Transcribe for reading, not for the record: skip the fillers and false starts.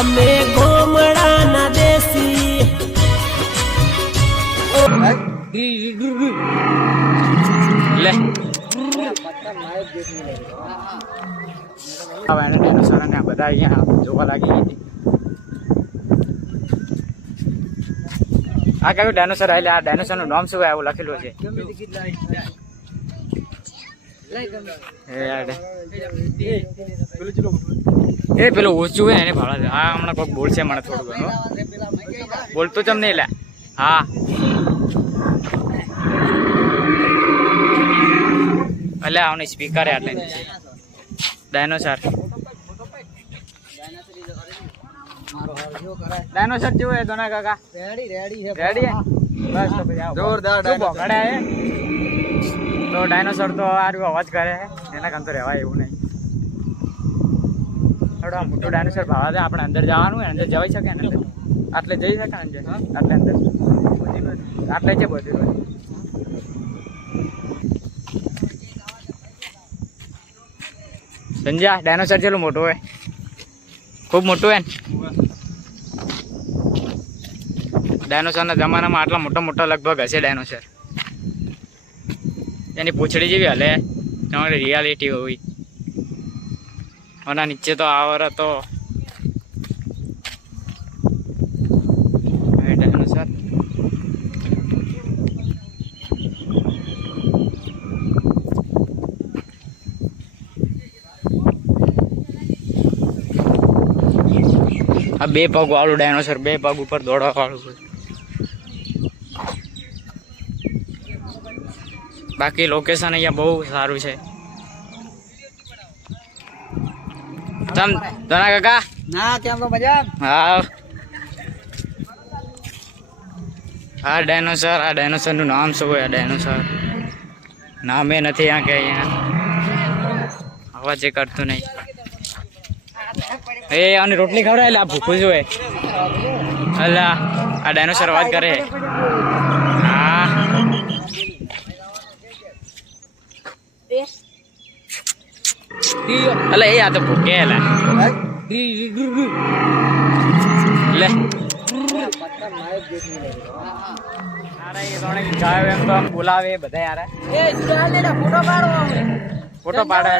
અમે ગોમડા ના દેશી લે ડાયનોસોર ને બધા અહીંયા જોવા લાગી હતી. આ કયું ડાયનોસોર એટલે આ ડાયનોસોર નું નામ શું એવું લખેલું છે? એ પેલું ઓછું હોય એને ભાડા છે. હા હમણાં કોઈક બોલશે મને થોડું ઘણું બોલતો ચમ નહીં લે. હા એટલે આવને સ્પીકર એટલે ડાયનોસોર ડાયનોસોર જેવું હે દોના કાકા રેડી બસ તો પછી જોરદાર ડાયનોસોર હે. તો ડાયનોસોર તો આરું અવાજ કરે હે એના કામ તો રહેવાય એવું નહીં. થોડો મોટો ડાયનોસોર ભાવા છે આપણે અંદર જવાનું અંદર જવાઈ શકે ને આટલે જઈ શકે અંદર આટલે અંદર આટલે છે બધું. સંજય ડાયનોસોર જેટલું મોટું હોય ખૂબ મોટું હોય ને ડાયનોસોરના જમાનામાં આટલા મોટા મોટા લગભગ હશે ડાયનોસોર. એની પૂંછડી જેવી હલે તમારી રિયાલિટી હોય આના નીચે તો આવર હતો ડાયનોસોર. આ બે પગ વાળું ડાયનોસોર બે પગ ઉપર દોડવા વાળું હોય. બાકી લોકેશન અહીંયા બહુ સારું છે. તમ તના કાકા ના કેમ તો મજા. હા આ ડાયનોસોર નું નામ શું હોય? ડાયનોસોર નામે નથી આ કે અહીંયા અવાજ કરતું નહીં. એ આને રોટલી ખવડાય એટલે આ ભૂખું જ હોય. અલા આ ડાયનોસોર અવાજ કરે. હા અલે એ આ તો ભૂકે લે એમ તો બોલાવે બધા યાર ફોટો પાડે.